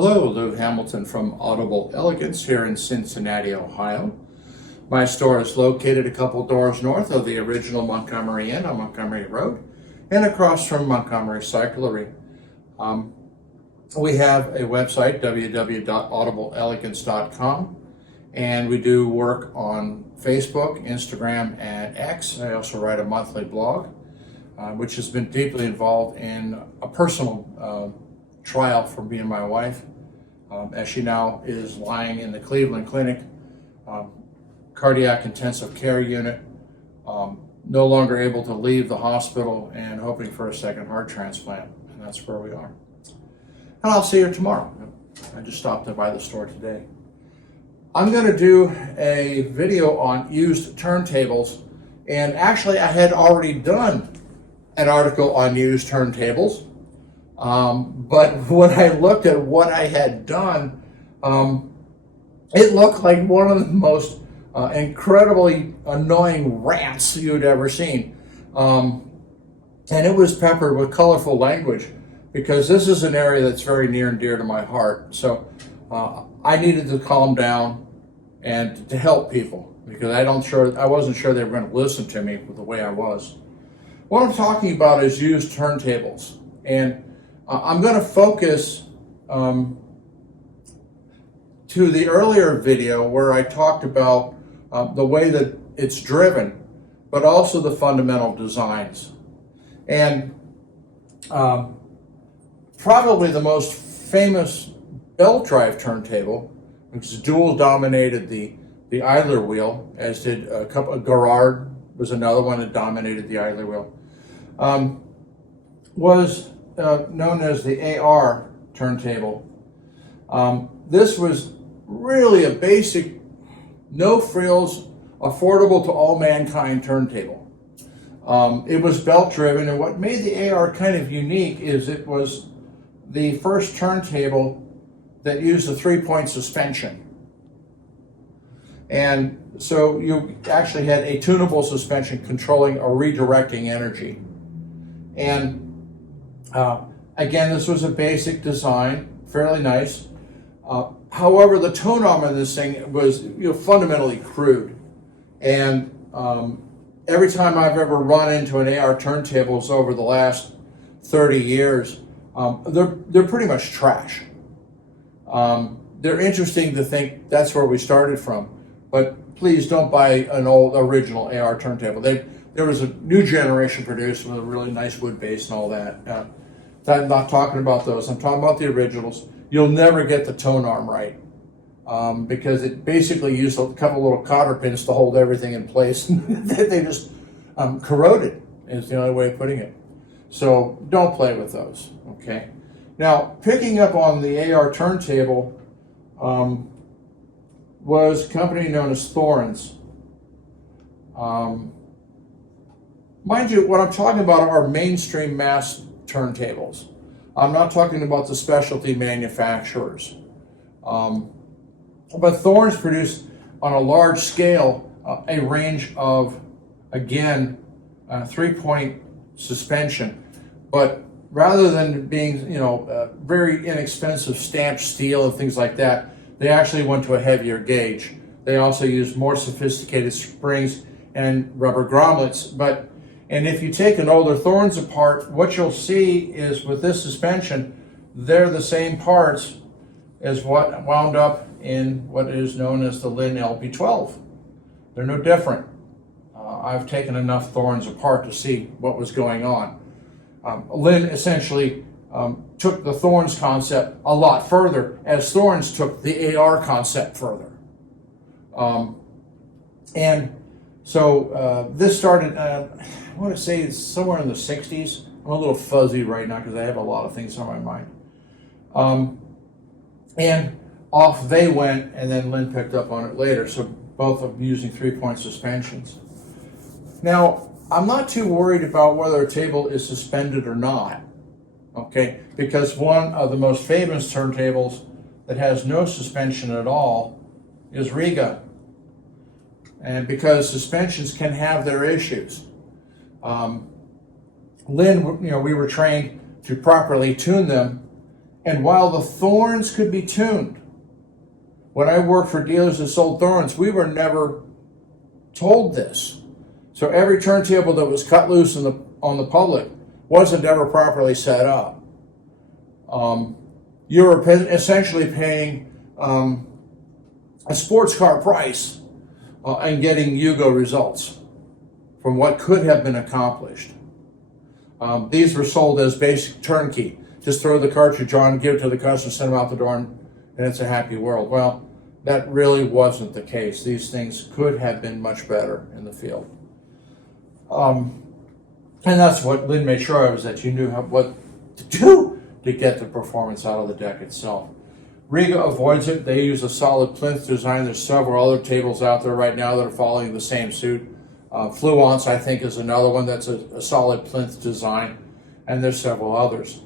Hello, Lou Hamilton from Audible Elegance here in Cincinnati, Ohio. My store is located a couple doors north of the original Montgomery Inn on Montgomery Road and across from Montgomery Cyclery. We have a website, www.audibleelegance.com, and we do work on Facebook, Instagram, and X. I also write a monthly blog, which has been deeply involved in a personal trial for me and my wife, as she now is lying in the Cleveland Clinic, cardiac intensive care unit, no longer able to leave the hospital and hoping for a second heart transplant. And that's where we are. And I'll see her tomorrow. I just stopped by the store today. I'm going to do a video on used turntables, and actually I had already done an article on used turntables. But when I looked at what I had done, it looked like one of the most incredibly annoying rants you'd ever seen. And it was peppered with colorful language, because this is an area that's very near and dear to my heart. So I needed to calm down and to help people, because I wasn't sure they were going to listen to me with the way I was. What I'm talking about is used turntables. And I'm going to focus to the earlier video where I talked about the way that it's driven, but also the fundamental designs. And probably the most famous belt drive turntable, which is dual dominated the idler wheel, as did a couple of Garrard was another one that dominated the idler wheel, was known as the AR turntable. This was really a basic, no frills, affordable to all mankind turntable. It was belt driven, and what made the AR kind of unique is it was the first turntable that used a 3-point suspension. And so you actually had a tunable suspension controlling or redirecting energy. And again, this was a basic design, fairly nice. However, the Tonearm of this thing was fundamentally crude. And every time I've ever run into an AR turntables over the last 30 years, they're pretty much trash. They're interesting to think that's where we started from, but please don't buy an old original AR turntable. There was a new generation produced with a really nice wood base and all that. I'm not talking about those. I'm talking about the originals. You'll never get the Tonearm right, because it basically used a couple little cotter pins to hold everything in place. They just corroded, is the only way of putting it. So don't play with those, okay? Now, picking up on the AR turntable was a company known as Thorens. Mind you, what I'm talking about are mainstream mass turntables. I'm not talking about the specialty manufacturers. But Thorens produced on a large scale a range of, again, 3-point suspension. But rather than being, very inexpensive stamped steel and things like that, they actually went to a heavier gauge. They also used more sophisticated springs and rubber grommets. And if you take an older Thorens apart, what you'll see is with this suspension, they're the same parts as what wound up in what is known as the Linn LP12. They're no different. I've taken enough Thorens apart to see what was going on. Linn essentially took the Thorens concept a lot further, as Thorens took the AR concept further. And so this started, I want to say it's somewhere in the 60s. I'm a little fuzzy right now because I have a lot of things on my mind. And off they went, and then Linn picked up on it later. So both of them using 3-point suspensions. Now, I'm not too worried about whether a table is suspended or not, okay? Because one of the most famous turntables that has no suspension at all is Riga. And because suspensions can have their issues. Linn, we were trained to properly tune them And while the Thorens could be tuned, when I worked for dealers that sold Thorens, we were never told this. So every turntable that was cut loose on the public wasn't ever properly set up. You were essentially paying a sports car price and getting Yugo results from what could have been accomplished. These were sold as basic turnkey. Just throw the cartridge on, give it to the customer, send them out the door, and it's a happy world. Well, that really wasn't the case. These things could have been much better in the field. And that's what Linn made sure of, is that you knew what to do to get the performance out of the deck itself. Riga avoids it. They use a solid plinth design. There's several other tables out there right now that are following the same suit. Fluence, I think, is another one that's a solid plinth design, and there's several others.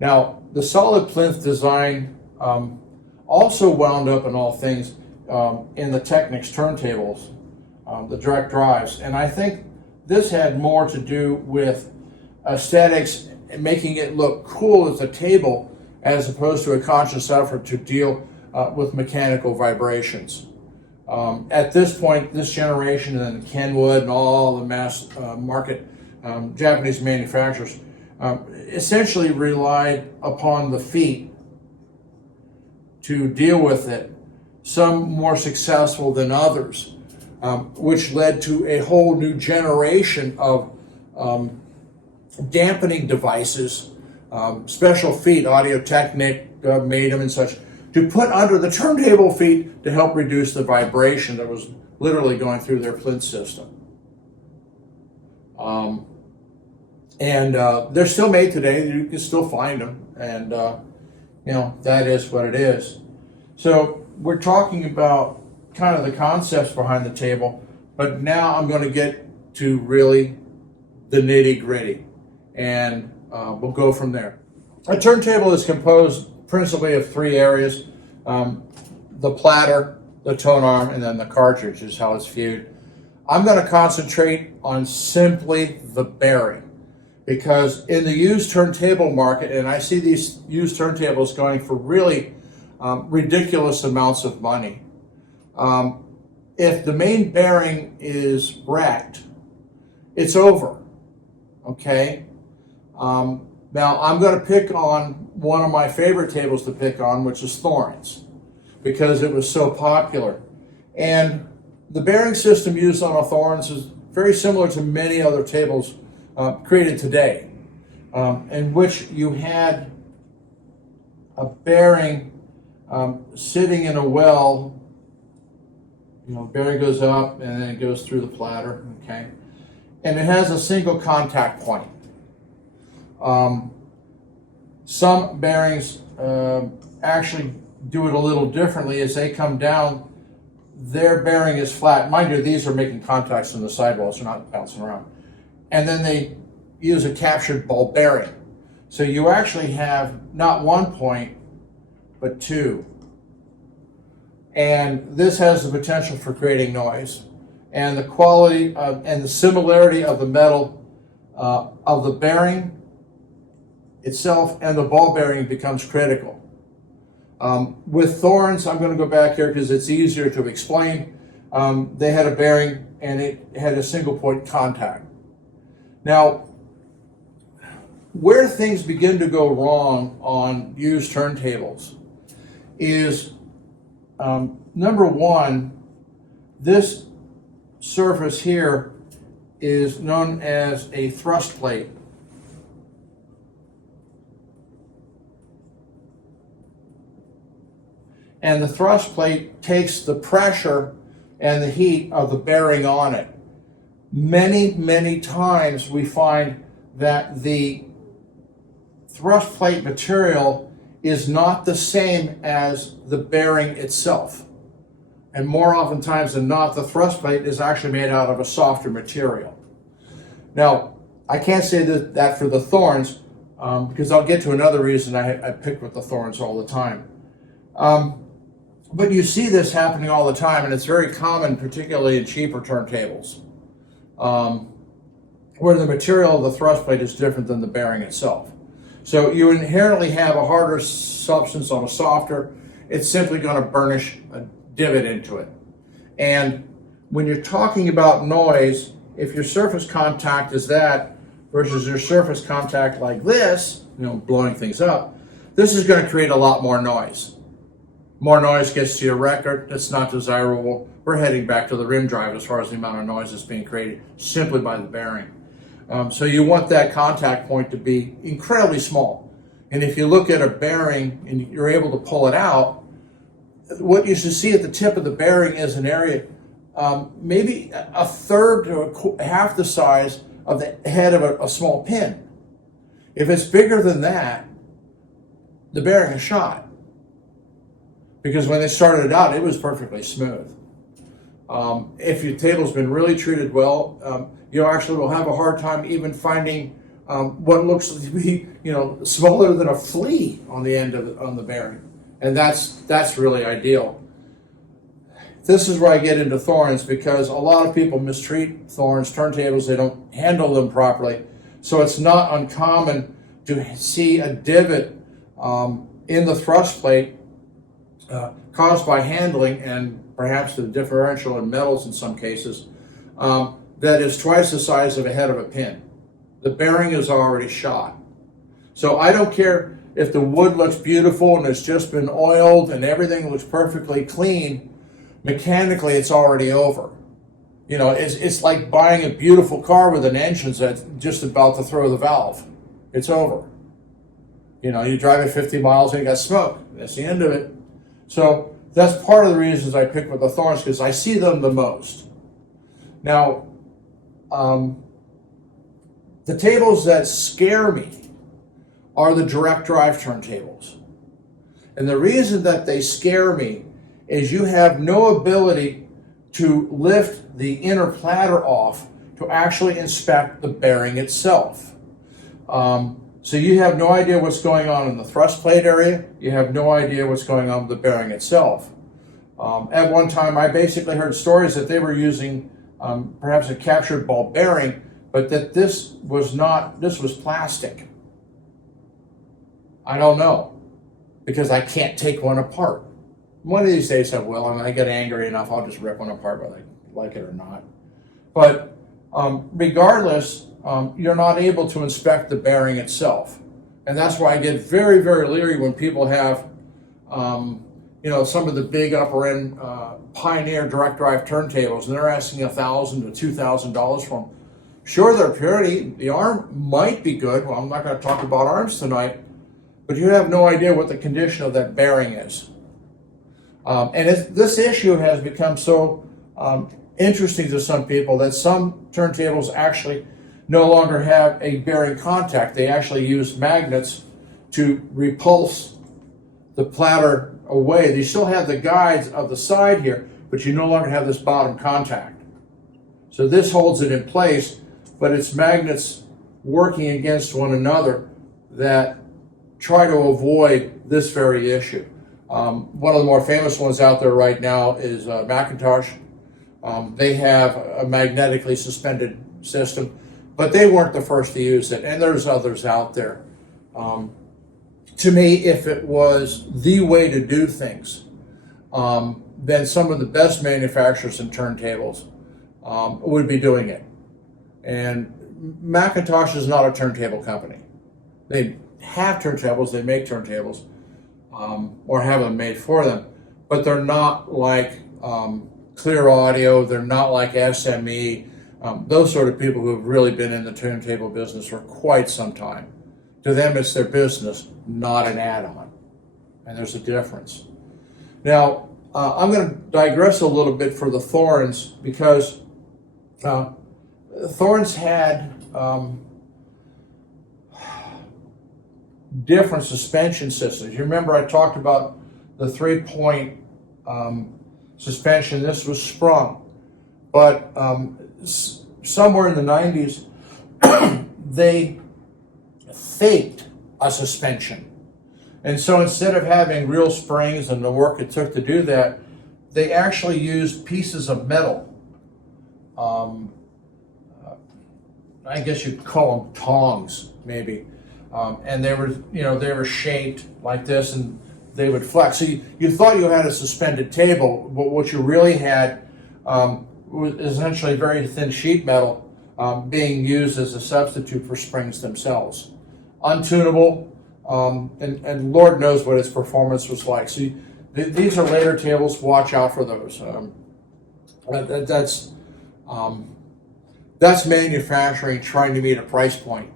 Now, the solid plinth design also wound up in all things in the Technics turntables, the direct drives, and I think this had more to do with aesthetics and making it look cool as a table, as opposed to a conscious effort to deal with mechanical vibrations. At this point, this generation, and Kenwood and all the mass market Japanese manufacturers essentially relied upon the feet to deal with it, some more successful than others, which led to a whole new generation of dampening devices, special feet, Audio-Technica made them and such, to put under the turntable feet to help reduce the vibration that was literally going through their plinth system. They're still made today. You can still find them, and you know, that is what it is. So we're talking about kind of the concepts behind the table, but now I'm going to get to really the nitty-gritty, and we'll go from there. A turntable is composed principally of three areas: the platter, the tone arm, and then the cartridge is how it's viewed. I'm going to concentrate on simply the bearing, because in the used turntable market, and I see these used turntables going for really ridiculous amounts of money. If the main bearing is wrecked, it's over, okay? Now, I'm going to pick on one of my favorite tables to pick on, which is Thorens, because it was so popular. And the bearing system used on a Thorens is very similar to many other tables created today, in which you had a bearing sitting in a well. You know, bearing goes up and then it goes through the platter, okay? And it has a single contact point. Some bearings actually do it a little differently. As they come down, their bearing is flat. Mind you, these are making contacts in the sidewalls, they're not bouncing around. And then they use a captured ball bearing. So you actually have not one point, but two. And this has the potential for creating noise. And the quality and the similarity of the metal of the bearing itself and the ball bearing becomes critical. With Thorens, I'm going to go back here because it's easier to explain. They had a bearing and it had a single point contact. Now, where things begin to go wrong on used turntables is, number one, this surface here is known as a thrust plate. And the thrust plate takes the pressure and the heat of the bearing on it. Many, many times we find that the thrust plate material is not the same as the bearing itself. And more oftentimes than not, the thrust plate is actually made out of a softer material. Now, I can't say that for the Thorens, because I'll get to another reason I pick with the Thorens all the time. But you see this happening all the time, and it's very common, particularly in cheaper turntables, where the material of the thrust plate is different than the bearing itself. So you inherently have a harder substance on a softer. It's simply going to burnish a divot into it. And when you're talking about noise, if your surface contact is that versus your surface contact like this, blowing things up, this is going to create a lot more noise. More noise gets to your record. That's not desirable. We're heading back to the rim drive as far as the amount of noise that's being created simply by the bearing. So you want that contact point to be incredibly small. And if you look at a bearing and you're able to pull it out, what you should see at the tip of the bearing is an area maybe a third to half the size of the head of a small pin. If it's bigger than that, the bearing is shot. Because when they started it out, it was perfectly smooth. If your table's been really treated well, you actually will have a hard time even finding what looks to be, smaller than a flea on the end of on the bearing, and that's really ideal. This is where I get into Thorens, because a lot of people mistreat Thorens turntables. They don't handle them properly, so it's not uncommon to see a divot in the thrust plate caused by handling and perhaps the differential in metals in some cases, that is twice the size of a head of a pin. The bearing is already shot. So I don't care if the wood looks beautiful and it's just been oiled and everything looks perfectly clean, mechanically it's already over. It's like buying a beautiful car with an engine that's just about to throw the valve. It's over. You drive it 50 miles and you got smoke. That's the end of it. So that's part of the reasons I pick with the Thorens, because I see them the most. Now, the tables that scare me are the direct drive turntables. And the reason that they scare me is you have no ability to lift the inner platter off to actually inspect the bearing itself. So you have no idea what's going on in the thrust plate area. You have no idea what's going on with the bearing itself. At one time, I basically heard stories that they were using perhaps a captured ball bearing, but that this was plastic. I don't know, because I can't take one apart. One of these days I will, and when I get angry enough, I'll just rip one apart whether I like it or not. But regardless, you're not able to inspect the bearing itself. And that's why I get very, very leery when people have, some of the big upper end Pioneer direct drive turntables, and they're asking $1,000 to $2,000 for them. Sure, they're pretty. The arm might be good. Well, I'm not going to talk about arms tonight, but you have no idea what the condition of that bearing is. This issue has become so interesting to some people that some turntables actually no longer have a bearing contact. They actually use magnets to repulse the platter away. They still have the guides of the side here, but you no longer have this bottom contact. So this holds it in place, but it's magnets working against one another that try to avoid this very issue. One of the more famous ones out there right now is Macintosh. They have a magnetically suspended system, but they weren't the first to use it, and there's others out there. To me, if it was the way to do things, then some of the best manufacturers in turntables would be doing it. And Macintosh is not a turntable company. They have turntables, they make turntables, or have them made for them, but they're not like Clear Audio, they're not like SME, those sort of people who have really been in the turntable business for quite some time. To them, it's their business, not an add-on. And there's a difference. Now, I'm going to digress a little bit for the Thorens, because Thorens had different suspension systems. You remember I talked about the 3-point suspension. This was sprung. But somewhere in the 90s, they faked a suspension. And so instead of having real springs and the work it took to do that, they actually used pieces of metal. I guess you'd call them tongs, maybe. and they were, they were shaped like this, and they would flex. So you thought you had a suspended table, but what you really had was essentially very thin sheet metal being used as a substitute for springs themselves. Untunable, and Lord knows what its performance was like. So these are later tables. Watch out for those. That's manufacturing trying to meet a price point,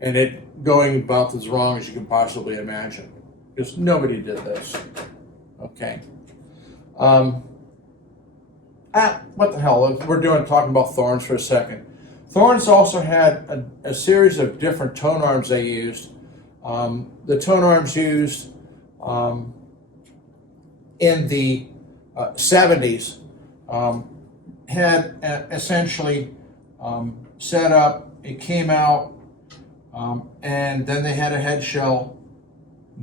and it going about as wrong as you can possibly imagine, because nobody did this. Okay. What the hell? We're talking about Thorens for a second. Thorens also had a series of different tone arms they used. The tone arms used in the 70s had essentially set up, it came out, and then they had a head shell,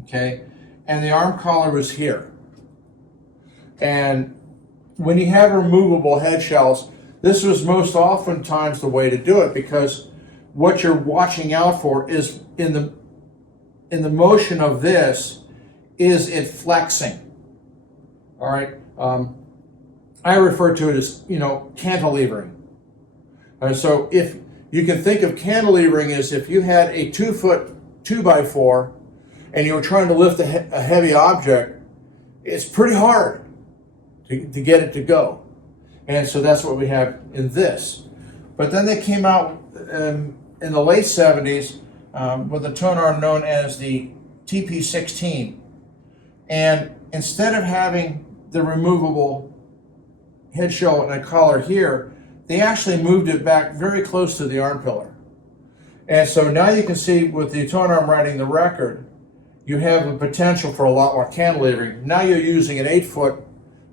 okay, and the arm collar was here. And when you have removable head shells, this was most oftentimes the way to do it, because what you're watching out for is in the motion of this, is it flexing. All right, I refer to it as cantilevering. So if you can think of cantilevering as if you had a 2-foot 2x4 and you were trying to lift a heavy object, it's pretty hard to get it to go. And so that's what we have in this. But then they came out in the late 70s with a tone arm known as the TP16. And instead of having the removable head shell and a collar here, they actually moved it back very close to the arm pillar. And so now you can see with the tone arm riding the record, you have the potential for a lot more cantilevering. Now you're using an 8-foot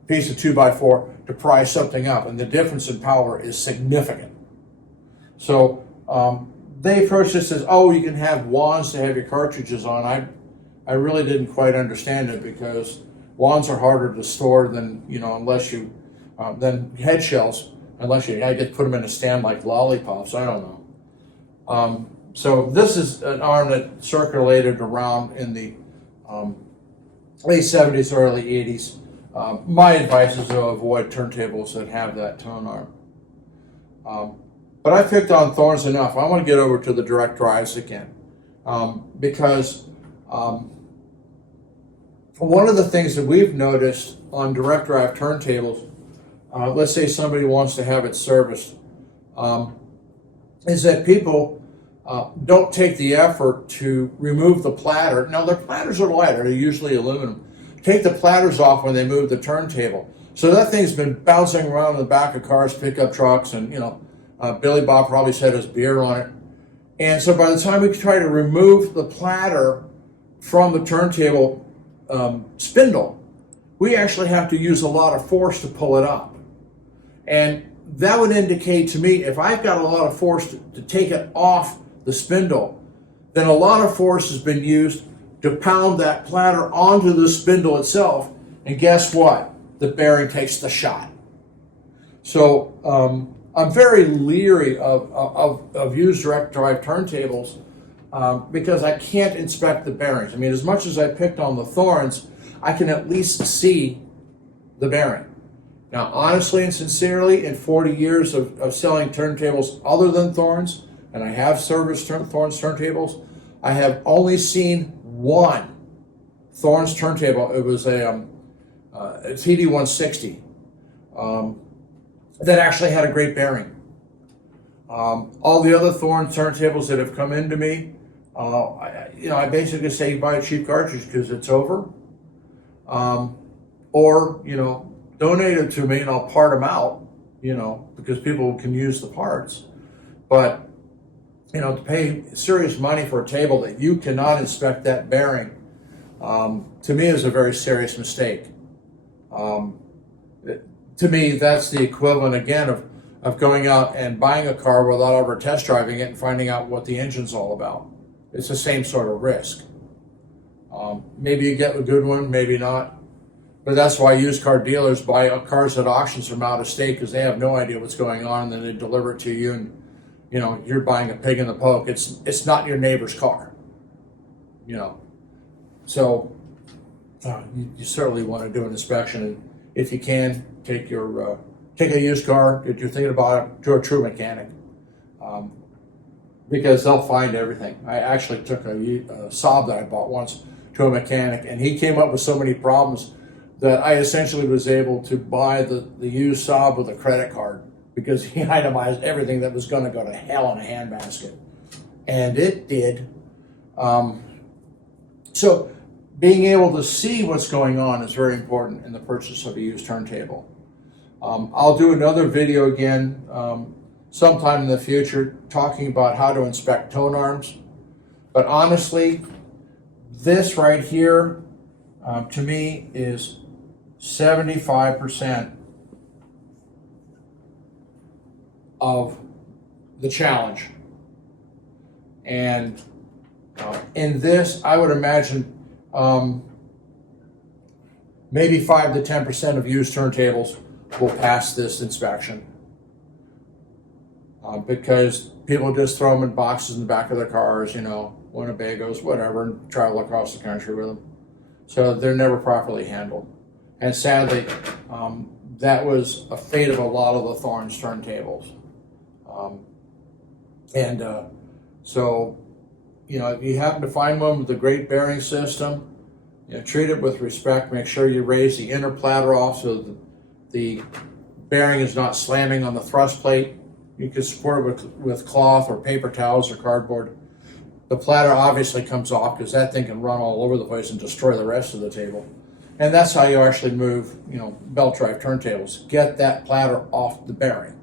piece of 2x4 to pry something up, and the difference in power is significant. So they approached this as, oh, you can have wands to have your cartridges on. I really didn't quite understand it, because wands are harder to store than, unless you, than head shells, unless I get put them in a stand like lollipops. I don't know. So this is an arm that circulated around in the late 70s, early 80s. My advice is to avoid turntables that have that tone arm. But I picked on Thorens enough. I want to get over to the direct drives again, because one of the things that we've noticed on direct drive turntables, let's say somebody wants to have it serviced, is that people don't take the effort to remove the platter. Now, their platters are lighter, they're usually aluminum. Take the platters off when they move the turntable. So that thing's been bouncing around in the back of cars, pickup trucks, and Billy Bob probably said his beer on it. And so by the time we try to remove the platter from the turntable spindle, we actually have to use a lot of force to pull it up. And that would indicate to me, if I've got a lot of force to take it off the spindle, then a lot of force has been used to pound that platter onto the spindle itself. And guess what? The bearing takes the shot. So I'm very leery of used direct drive turntables because I can't inspect the bearings. I mean, as much as I picked on the Thorens, I can at least see the bearing. Now, honestly and sincerely, in 40 years of selling turntables other than Thorens, and I have serviced Thorens turntables, I have only seen one Thorens turntable. It was a TD160 that actually had a great bearing. All the other Thorens turntables that have come into me, I basically say you buy a cheap cartridge because it's over, or donate it to me and I'll part them out, because people can use the parts. But to pay serious money for a table that you cannot inspect that bearing, to me is a very serious mistake. To me, that's the equivalent again of going out and buying a car without ever test driving it and finding out what the engine's all about. It's the same sort of risk. Maybe you get a good one, maybe not. But that's why used car dealers buy cars at auctions from out of state, because they have no idea what's going on, and then they deliver it to you, and you're buying a pig in the poke. It's not your neighbor's car. you know. So you certainly want to do an inspection, and if you can, take a used car, if you're thinking about it, to a true mechanic, because they'll find everything. I actually took a Saab that I bought once to a mechanic, and he came up with so many problems that I essentially was able to buy the used Saab with a credit card, because he itemized everything that was going to go to hell in a handbasket. And it did. So being able to see what's going on is very important in the purchase of a used turntable. I'll do another video again sometime in the future talking about how to inspect tone arms. But honestly, this right here, to me, is 75% of the challenge. And in this, I would imagine maybe 5 to 10% of used turntables will pass this inspection, because people just throw them in boxes in the back of their cars, you know, Winnebagos, whatever, and travel across the country with them. So they're never properly handled. And sadly, that was a fate of a lot of the Thorens turntables. So, you know, if you happen to find one with a great bearing system, you know, treat it with respect. Make sure you raise the inner platter off so that the bearing is not slamming on the thrust plate. You can support it with cloth or paper towels or cardboard. The platter obviously comes off because that thing can run all over the place and destroy the rest of the table. And that's how you actually move, you know, belt drive turntables. Get that platter off the bearing.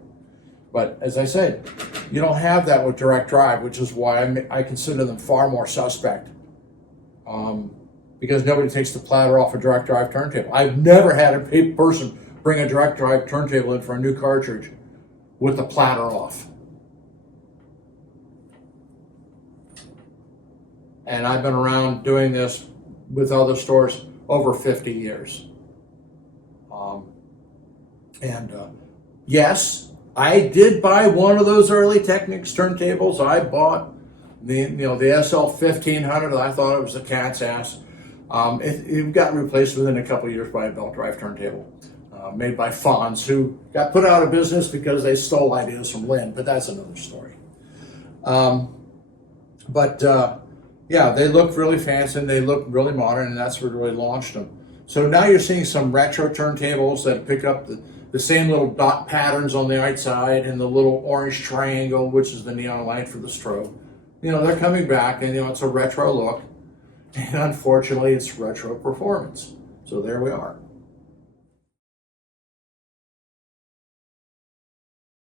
But as I said, you don't have that with direct drive, which is why I consider them far more suspect. Because nobody takes the platter off a direct drive turntable. I've never had a person bring a direct drive turntable in for a new cartridge with the platter off. And I've been around doing this with other stores over 50 years. Yes, I did buy one of those early Technics turntables. I bought the SL1500. I thought it was a cat's ass. It got replaced within a couple of years by a belt drive turntable made by Fonz, who got put out of business because they stole ideas from Linn, but that's another story. Yeah, they look really fancy and they look really modern, and that's what really launched them. So now you're seeing some retro turntables that pick up the same little dot patterns on the outside and the little orange triangle, which is the neon light for the strobe. You know, they're coming back, and you know, it's a retro look, and unfortunately it's retro performance. So there we are.